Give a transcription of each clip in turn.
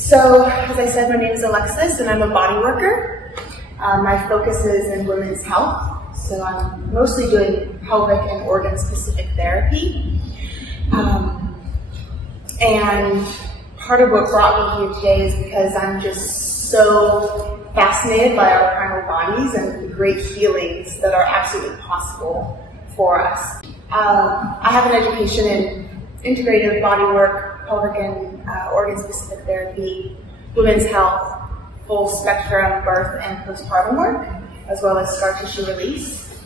So, as I said, my name is Alexis and I'm a body worker. My focus is in women's health, so I'm mostly doing pelvic and organ-specific therapy. And part of what brought me here today is because I'm just so fascinated by our primal bodies and the great healings that are absolutely possible for us. I have an education in integrative bodywork, pelvic and organ-specific therapy, women's health, full spectrum birth and postpartum work, as well as scar tissue release.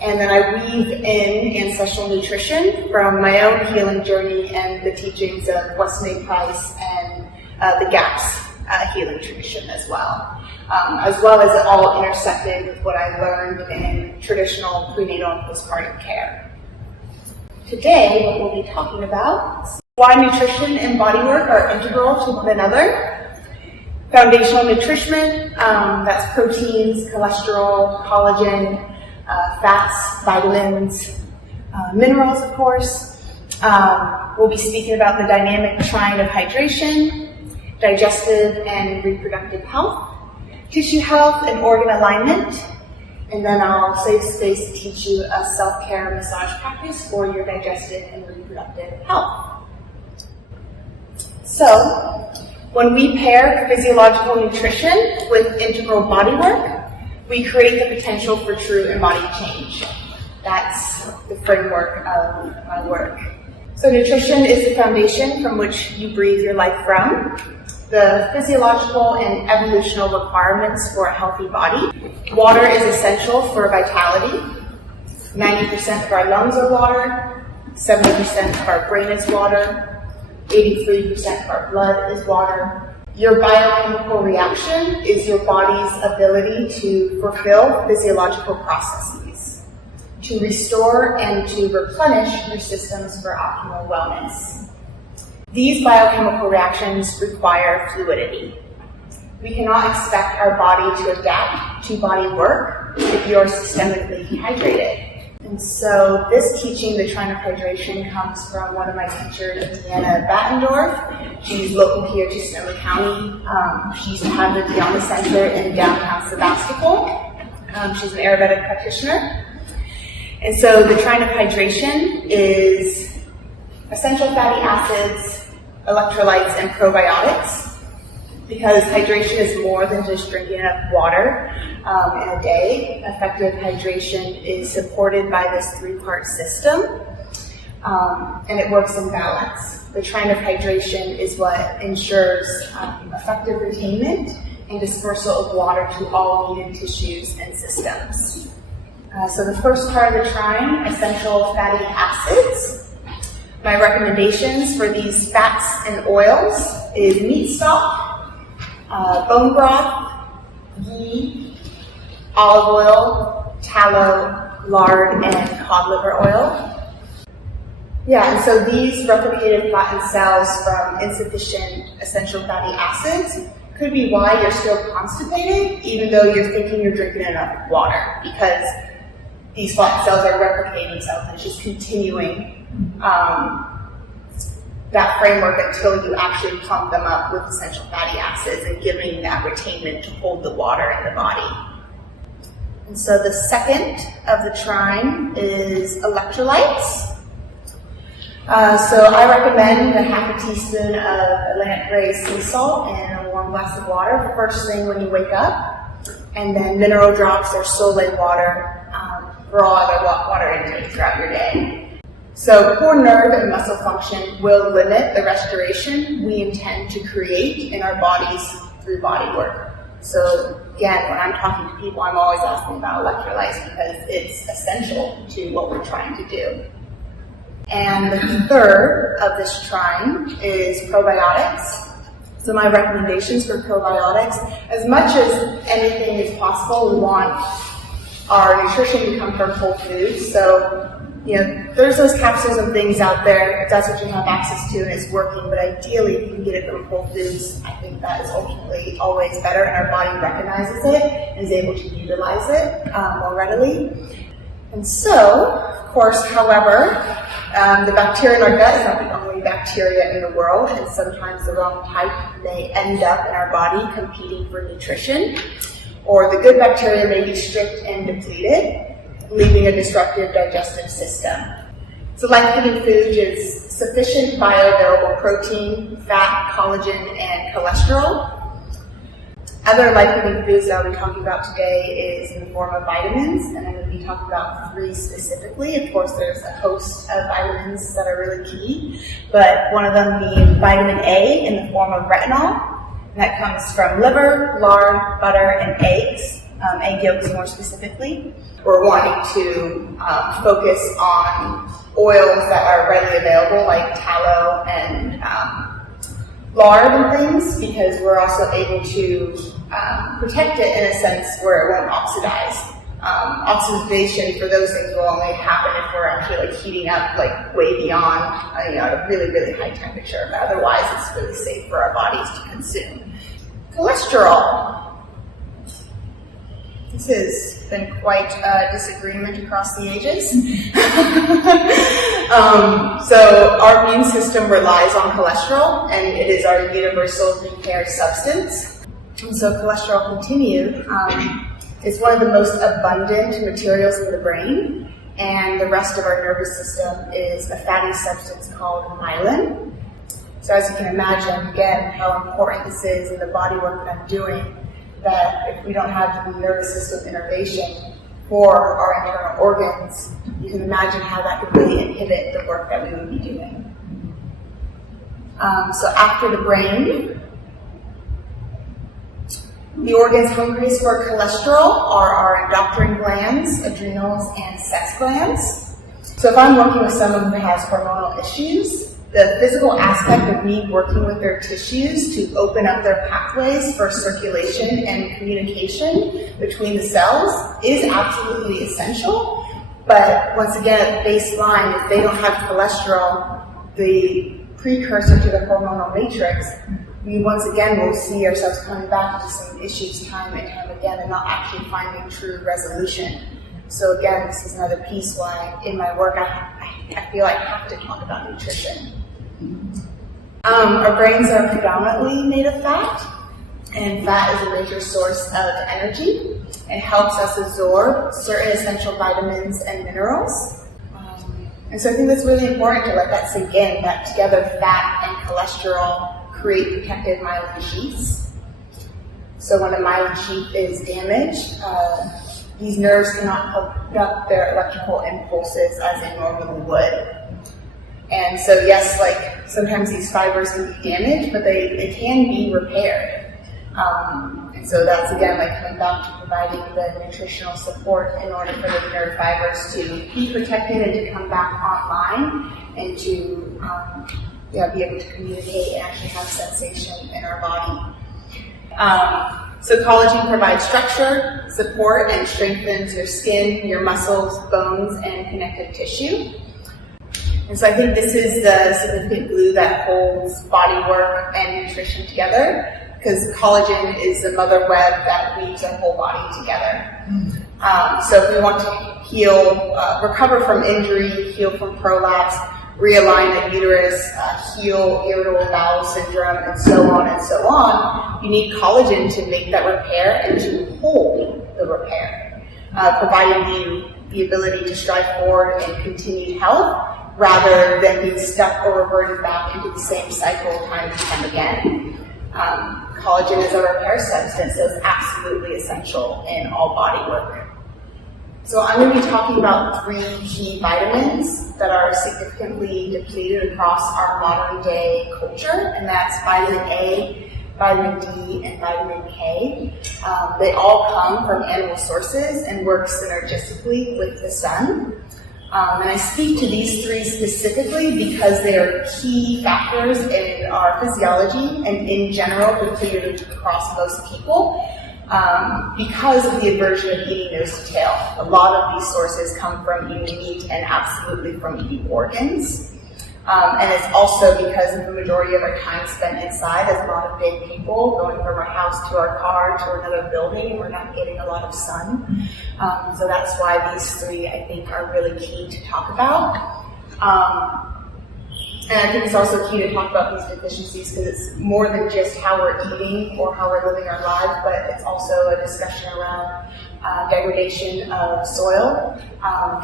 And then I weave in ancestral nutrition from my own healing journey and the teachings of Weston A and the GAPS healing tradition as well as it all intersected with what I learned in traditional prenatal and postpartum care. Today, what we'll be talking about is why nutrition and bodywork are integral to one another. Foundational nutrition, that's proteins, cholesterol, collagen, fats, vitamins, minerals, of course. We'll be speaking about the dynamic trine of hydration, digestive and reproductive health, tissue health and organ alignment, and then I'll save space to teach you a self-care massage practice for your digestive and reproductive health. So, when we pair physiological nutrition with integral bodywork, we create the potential for true embodied change. That's the framework of my work. So nutrition is the foundation from which you breathe your life from. The physiological and evolutional requirements for a healthy body. Water is essential for vitality. 90% of our lungs are water, 70% of our brain is water, 83% of our blood is water. Your biochemical reaction is your body's ability to fulfill physiological processes, to restore and to replenish your systems for optimal wellness. These biochemical reactions require fluidity. We cannot expect our body to adapt to body work if you're systemically dehydrated. And so this teaching, the trine of hydration, comes from one of my teachers, Deanna Battendorf. She's local here to Sonoma County. She used to have the Deanna Center in downtown Sebastopol. She's an Ayurvedic practitioner. And so the trine of hydration is essential fatty acids, electrolytes, and probiotics, because hydration is more than just drinking enough water in a day. Effective hydration is supported by this three-part system, and it works in balance. The trine of hydration is what ensures effective retainment and dispersal of water to all needed tissues and systems. So the first part of the trine, essential fatty acids. My recommendations for these fats and oils is meat stock, bone broth, ghee, olive oil, tallow, lard, and cod liver oil. Yeah, and so these replicated flattened cells from insufficient essential fatty acids could be why you're still constipated, even though you're thinking you're drinking enough water, because these flattened cells are replicating themselves and it's just continuing that framework until you actually pump them up with essential fatty acids and giving that retainment to hold the water in the body. And so the second of the trine is electrolytes. So I recommend a half a teaspoon of Atlantic Gray sea salt in a warm glass of water first thing when you wake up, and then mineral drops or Soleil water for all other water intake throughout your day. So poor nerve and muscle function will limit the restoration we intend to create in our bodies through body work. So again, when I'm talking to people, I'm always asking about electrolytes because it's essential to what we're trying to do. And the third of this trine is probiotics. So my recommendations for probiotics, as much as anything is possible, we want our nutrition to come from whole foods. So, there's those capsules and things out there, if that's what you have access to and it's working, but ideally if you can get it from whole foods, I think that is ultimately always better and our body recognizes it and is able to utilize it more readily. And so, of course, however, the bacteria in our gut is not the only bacteria in the world, and sometimes the wrong type may end up in our body competing for nutrition, or the good bacteria may be stripped and depleted, leaving a disruptive digestive system. So life-giving food is sufficient bioavailable protein, fat, collagen, and cholesterol. Other life-giving foods that I'll be talking about today is in the form of vitamins, and I'm going to be talking about 3 specifically. Of course, there's a host of vitamins that are really key, but one of them being vitamin A in the form of retinol, and that comes from liver, lard, butter, and eggs, egg yolks more specifically. We're wanting to focus on oils that are readily available, like tallow and lard and things, because we're also able to protect it in a sense where it won't oxidize. Oxidation for those things will only happen if we're actually like heating up like way beyond at a really, really high temperature. But otherwise, it's really safe for our bodies to consume. Cholesterol. This has been quite a disagreement across the ages. So our immune system relies on cholesterol, and it is our universal repair substance. And so cholesterol continued is one of the most abundant materials in the brain, and the rest of our nervous system is a fatty substance called myelin. So as you can imagine, again, how important this is in the body work that I'm doing, that if we don't have the nervous system innervation for our internal organs, you can imagine how that could really inhibit the work that we would be doing. So after the brain, the organs hungriest for cholesterol are our endocrine glands, adrenals, and sex glands. So if I'm working with someone who has hormonal issues, the physical aspect of me working with their tissues to open up their pathways for circulation and communication between the cells is absolutely essential. But once again, at the baseline, if they don't have cholesterol, the precursor to the hormonal matrix, we once again will see ourselves coming back to the same issues time and time again and not actually finding true resolution. So again, this is another piece why in my work I feel I have to talk about nutrition. Our brains are predominantly made of fat, and fat is a major source of energy. It helps us absorb certain essential vitamins and minerals. And so I think that's really important to let that sink in, that together fat and cholesterol create protective myelin sheaths. So when a myelin sheath is damaged, these nerves cannot conduct their electrical impulses as they normally would. And so yes, like sometimes these fibers can be damaged, but they can be repaired. And so that's again like coming back to providing the nutritional support in order for the nerve fibers to be protected and to come back online and to be able to communicate and actually have sensation in our body. So collagen provides structure, support, and strengthens your skin, your muscles, bones, and connective tissue. And so I think this is the significant glue that holds body work and nutrition together, because collagen is the mother web that weaves our whole body together. So if we want to heal, recover from injury, heal from prolapse, realign the uterus, heal irritable bowel syndrome, and so on, you need collagen to make that repair and to hold the repair, providing you the ability to strive forward and continue health, rather than being stuck or reverting back into the same cycle time and time again. Collagen is a repair substance, so it's absolutely essential in all body work. So I'm going to be talking about 3 key vitamins that are significantly depleted across our modern day culture, and that's vitamin A, vitamin D, and vitamin K. They all come from animal sources and work synergistically with the sun. And I speak to these 3 specifically because they are key factors in our physiology and in general depleted across most people. Because of the aversion of eating nose to tail. A lot of these sources come from eating meat and absolutely from eating organs. And it's also because of the majority of our time spent inside as a lot of big people, going from our house to our car to another building, and we're not getting a lot of sun. So that's why these three, I think, are really key to talk about. And I think it's also key to talk about these deficiencies because it's more than just how we're eating or how we're living our lives, but it's also a discussion around degradation of soil,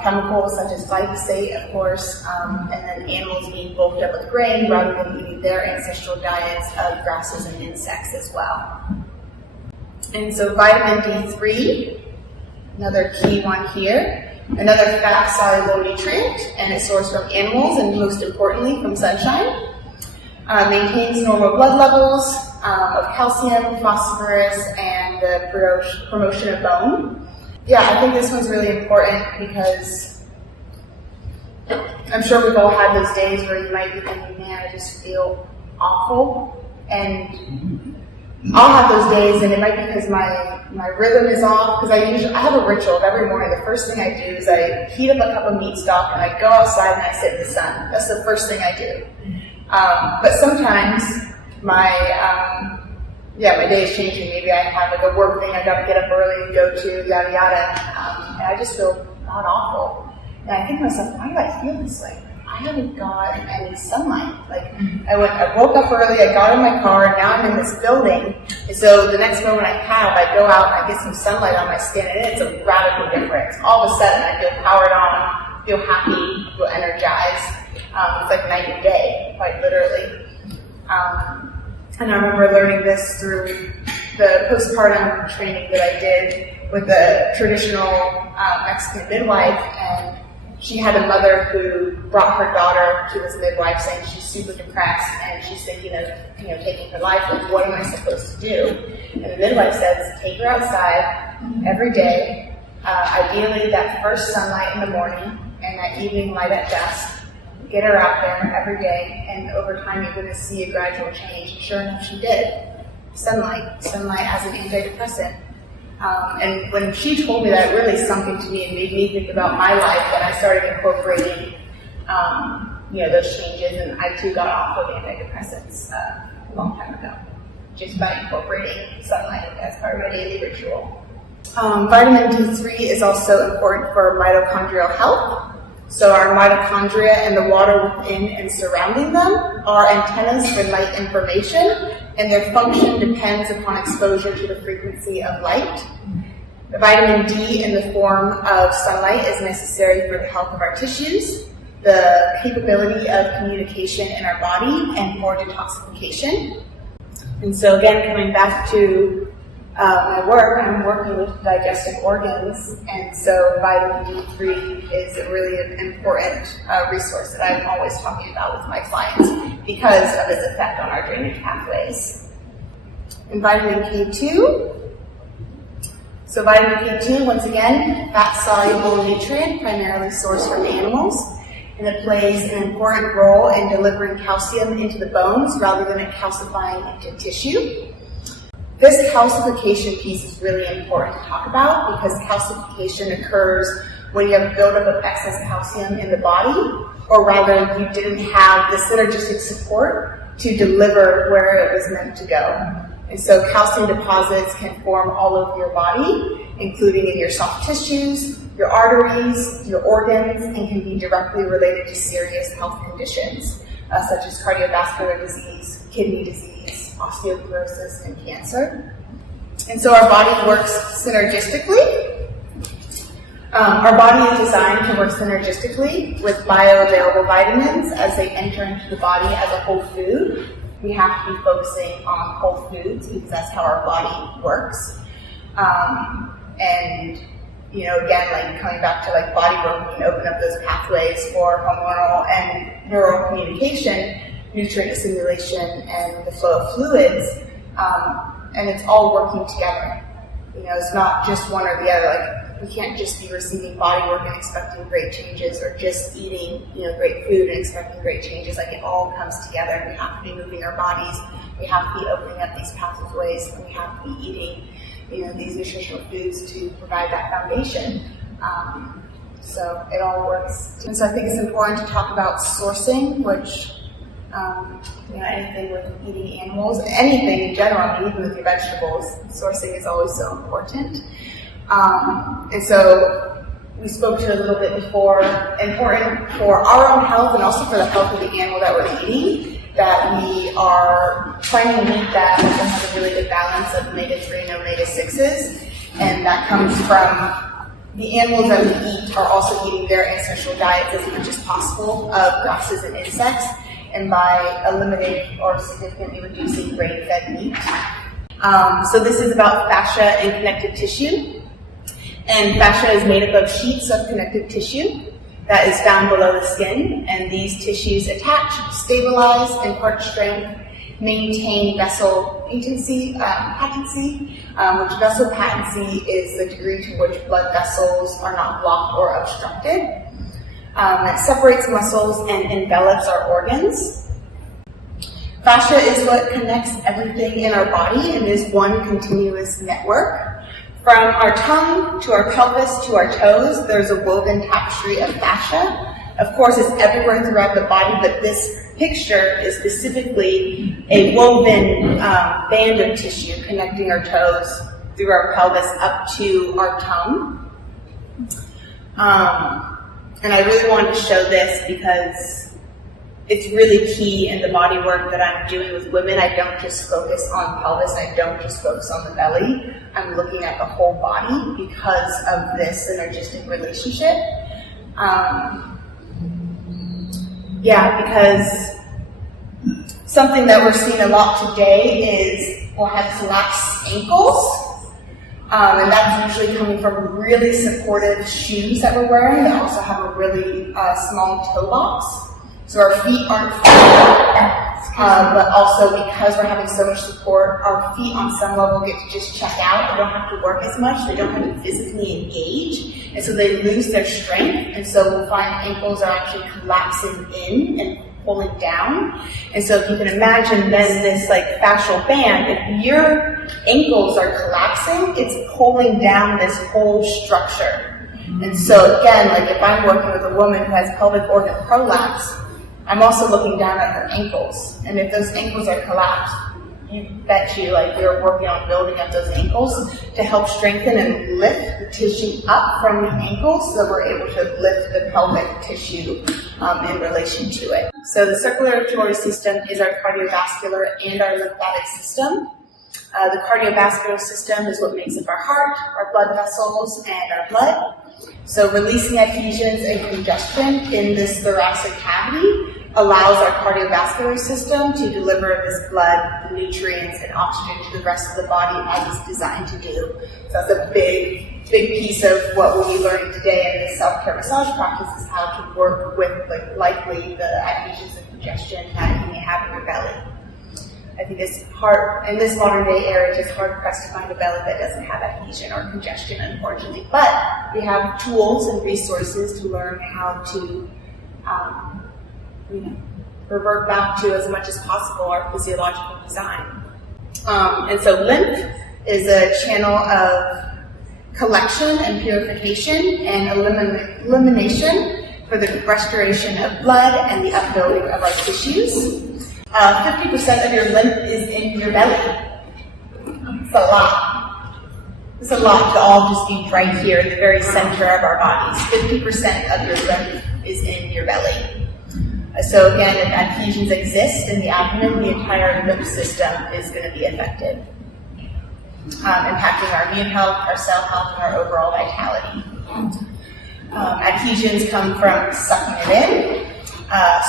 chemicals such as glyphosate, of course, and then animals being bulked up with grain rather than eating their ancestral diets of grasses and insects as well. And so vitamin D3, another key one here. Another fat-soluble nutrient, and it's sourced from animals and most importantly from sunshine. Maintains normal blood levels of calcium, phosphorus, and the promotion of bone. Yeah, I think this one's really important because I'm sure we've all had those days where you might be thinking, man, I just feel awful. And I'll have those days, and it might be because my rhythm is off, because I have a ritual of every morning. The first thing I do is I heat up a cup of meat stock, and I go outside and I sit in the sun. That's the first thing I do. But sometimes my day is changing. Maybe I have like a work thing I got to get up early and go to, yada yada, and I just feel god awful. And I think to myself, why do I feel this way? I haven't got any sunlight. Like I woke up early, I got in my car, and now I'm in this building. And so the next moment I go out and I get some sunlight on my skin, and it's a radical difference. All of a sudden I feel powered on, feel happy, feel energized. It's like night and day, quite literally. And I remember learning this through the postpartum training that I did with the traditional Mexican midwife, and she had a mother who brought her daughter to this midwife saying she's super depressed and she's thinking of, taking her life. Like, what am I supposed to do? And the midwife says, take her outside every day, ideally that first sunlight in the morning and that evening light at dusk. Get her out there every day, and over time you're going to see a gradual change. And sure enough, she did. Sunlight as an antidepressant. And when she told me that, it really sunk into me and made me think about my life, and I started incorporating, those changes, and I too got off of antidepressants a long time ago, just by incorporating sunlight as part of my daily ritual. Vitamin D3 is also important for mitochondrial health. So our mitochondria and the water within and surrounding them are antennas for light information, and their function depends upon exposure to the frequency of light. The vitamin D in the form of sunlight is necessary for the health of our tissues, the capability of communication in our body, and for detoxification. And so again, coming back to my work, I'm working with digestive organs, and so vitamin D3 is a really important resource that I'm always talking about with my clients because of its effect on our drainage pathways. And vitamin K2. So vitamin K2, once again, fat-soluble nutrient, primarily sourced from animals, and it plays an important role in delivering calcium into the bones rather than it calcifying into tissue. This calcification piece is really important to talk about because calcification occurs when you have a buildup of excess calcium in the body, or rather you didn't have the synergistic support to deliver where it was meant to go. And so calcium deposits can form all over your body, including in your soft tissues, your arteries, your organs, and can be directly related to serious health conditions, such as cardiovascular disease, kidney disease, osteoporosis, and cancer. And so our body works synergistically. Our body is designed to work synergistically with bioavailable vitamins as they enter into the body as a whole food. We have to be focusing on whole foods because that's how our body works. And again, like coming back to like Bodywork, we can open up those pathways for hormonal and neural communication, nutrient assimilation, and the flow of fluids, and it's all working together. It's not just one or the other. Like we can't just be receiving Bodywork and expecting great changes, or just eating great food and expecting great changes. Like it all comes together. We have to be moving our bodies. We have to be opening up these pathways, and we have to be eating these nutritional foods to provide that foundation. So it all works. And so I think it's important to talk about sourcing, which anything with eating animals, anything in general, even with your vegetables, sourcing is always so important. And so we spoke to a little bit before, important for our own health and also for the health of the animal that we're eating, that we are trying to meet that and have a really good balance of omega-3 and omega-6s. And that comes from the animals that we eat are also eating their ancestral diets as much as possible of grasses and insects, and by eliminating or significantly reducing grain-fed meat. So this is about fascia and connective tissue. And fascia is made up of sheets of connective tissue that is found below the skin, and these tissues attach, stabilize, impart strength, maintain vessel patency, which vessel patency is the degree to which blood vessels are not blocked or obstructed. It separates muscles and envelops our organs. Fascia is what connects everything in our body and is one continuous network. From our tongue to our pelvis to our toes, there's a woven tapestry of fascia. Of course, it's everywhere throughout the body, but this picture is specifically a woven band of tissue connecting our toes through our pelvis up to our tongue. And I really wanted to show this because it's really key in the body work that I'm doing with women. I don't just focus on pelvis, I don't just focus on the belly. I'm looking at the whole body because of this synergistic relationship. Because something that we're seeing a lot today is we'll have collapsed ankles. And that's usually coming from really supportive shoes that we're wearing that also have a really small toe box. So our feet aren't free, but also because we're having so much support, our feet on some level get to just check out. They don't have to work as much. They don't have to physically engage. And so they lose their strength. And so we'll find ankles are actually collapsing in and pulling down. And so if you can imagine then this like fascial band, if your ankles are collapsing, it's pulling down this whole structure. And so again, like if I'm working with a woman who has pelvic organ prolapse, I'm also looking down at her ankles. And if those ankles are collapsed, you bet you like we're working on building up those ankles to help strengthen and lift the tissue up from the ankles so that we're able to lift the pelvic tissue in relation to it. So the circulatory system is our cardiovascular and our lymphatic system. The cardiovascular system is what makes up our heart, our blood vessels, and our blood. So releasing adhesions and congestion in this thoracic cavity allows our cardiovascular system to deliver this blood, the nutrients, and oxygen to the rest of the body as it's designed to do. So that's a big piece of what we'll be learning today in this self-care massage practice is how to work with likely the adhesions and congestion that you may have in your belly. I think it's hard, in this modern day era, it's just hard pressed to find a belly that doesn't have adhesion or congestion, unfortunately. But we have tools and resources to learn how to revert back to as much as possible our physiological design. And so lymph is a channel of collection and purification and elimination for the restoration of blood and the upbuilding of our tissues. 50% of your lymph is in your belly. It's a lot. It's a lot to all just be right here in the very center of our bodies. 50% of your lymph is in your belly. So again, if adhesions exist in the abdomen, the entire lymph system is going to be affected, impacting our immune health, our cell health, and our overall vitality. Adhesions come from sucking it in,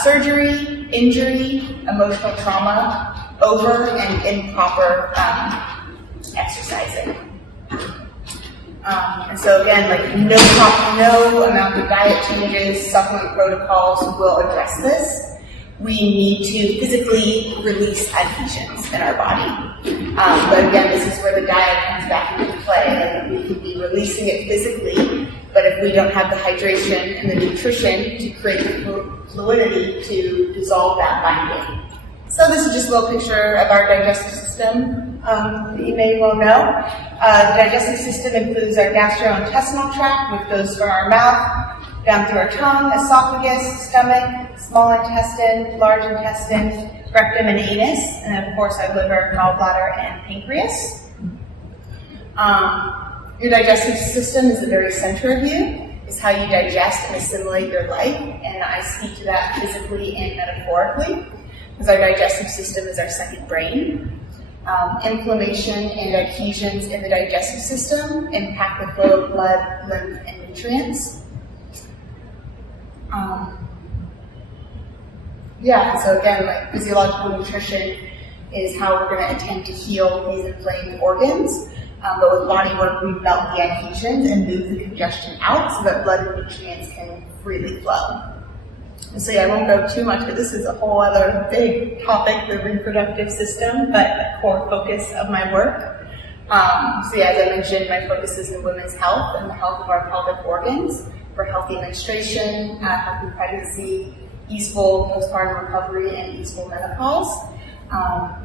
surgery, injury, emotional trauma, over and improper exercising. And so again, like no amount of diet changes, supplement protocols will address this. We need to physically release adhesions in our body. But again, this is where the diet comes back into play. Like we could be releasing it physically, but if we don't have the hydration and the nutrition to create the fluidity to dissolve that binding. So this is just a little picture of our digestive system that you may well know. The digestive system includes our gastrointestinal tract, which goes from our mouth down through our tongue, esophagus, stomach, small intestine, large intestine, rectum, and anus, and of course our liver, gallbladder, and pancreas. Your digestive system is the very center of you. It's how you digest and assimilate your life, and I speak to that physically and metaphorically, because our digestive system is our second brain. Inflammation and adhesions in the digestive system impact the flow of blood, lymph, and nutrients. So again, like physiological nutrition is how we're going to attempt to heal these inflamed organs. But with Bodywork, we melt the adhesions and move the congestion out so that blood and nutrients can freely flow. And so I won't go too much, but this is a whole other big topic, the reproductive system, but a core focus of my work. As I mentioned, my focus is in women's health and the health of our pelvic organs for healthy menstruation, healthy pregnancy, easeful postpartum recovery, and easeful menopause.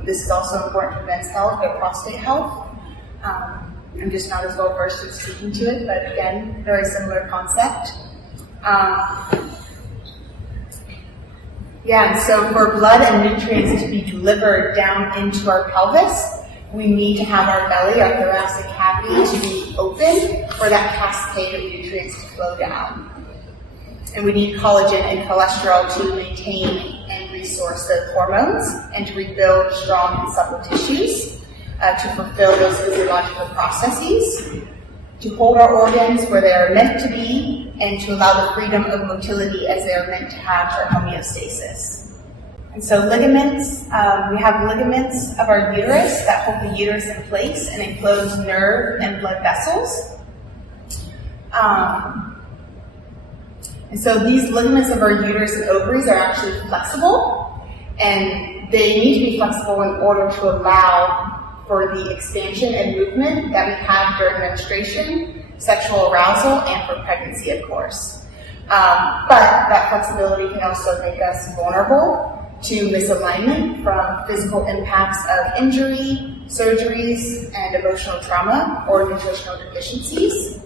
This is also important for men's health, their prostate health. I'm just not as well versed in speaking to it, but again, very similar concept. And so for blood and nutrients to be delivered down into our pelvis, we need to have our belly, our thoracic cavity, to be open for that cascade of nutrients to flow down. And we need collagen and cholesterol to maintain and resource the hormones and to rebuild strong and supple tissues. To fulfill those physiological processes, to hold our organs where they are meant to be, and to allow the freedom of motility as they are meant to have for homeostasis. And so ligaments, we have ligaments of our uterus that hold the uterus in place and enclose nerve and blood vessels. And so these ligaments of our uterus and ovaries are actually flexible, and they need to be flexible in order to allow for the expansion and movement that we have during menstruation, sexual arousal, and for pregnancy, of course. But that flexibility can also make us vulnerable to misalignment from physical impacts of injury, surgeries, and emotional trauma or nutritional deficiencies.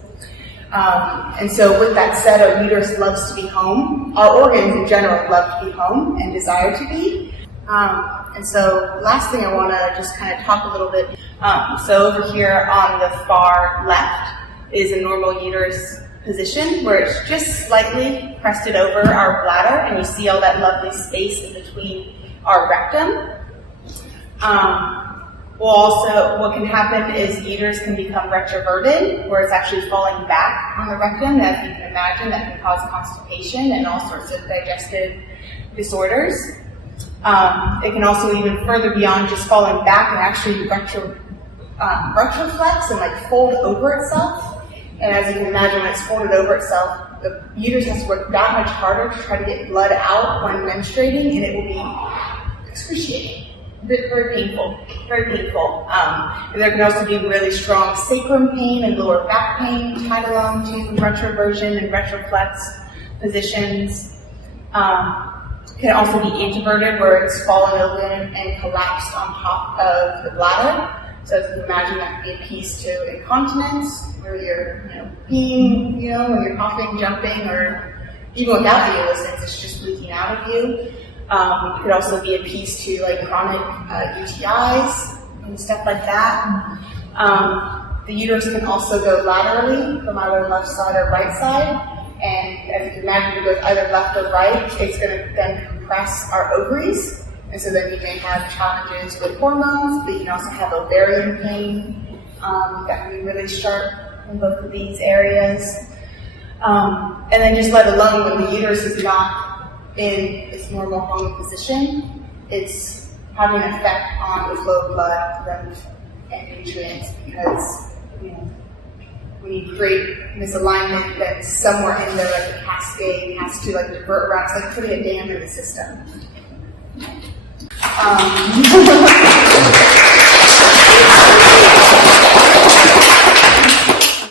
And so with that said, our uterus loves to be home. Our organs in general love to be home and desire to be. And so last thing I want to just kind of talk a little bit. So over here on the far left is a normal uterus position where it's just slightly crested over our bladder, and you see all that lovely space in between our rectum. What can happen is the uterus can become retroverted, where it's actually falling back on the rectum. As you can imagine, that can cause constipation and all sorts of digestive disorders. It can also even further beyond just falling back and actually retroflex and like fold over itself. And as you can imagine, when it's folded over itself, the uterus has to work that much harder to try to get blood out when menstruating, and it will be excruciating, very painful, very painful. And there can also be really strong sacrum pain and lower back pain tied along to retroversion and retroflex positions. Can also be anteverted, where it's fallen open and collapsed on top of the bladder. So as you can imagine, that could be a piece to incontinence, where you're peeing, when you're coughing, jumping, or even without the illicits, it's just leaking out of you. It could also be a piece to like chronic UTIs and stuff like that. The uterus can also go laterally from either left side or right side. And as you can imagine, if it goes either left or right, it's going to then compress our ovaries. And so then you may have challenges with hormones, but you can also have ovarian pain that can be really sharp in both of these areas. And then just let alone when the uterus is not in its normal home position, it's having an effect on the flow of blood, lymph, and nutrients, because when you create misalignment, that's somewhere in there, like a cascade has to like divert around. It's like putting a dam in the system.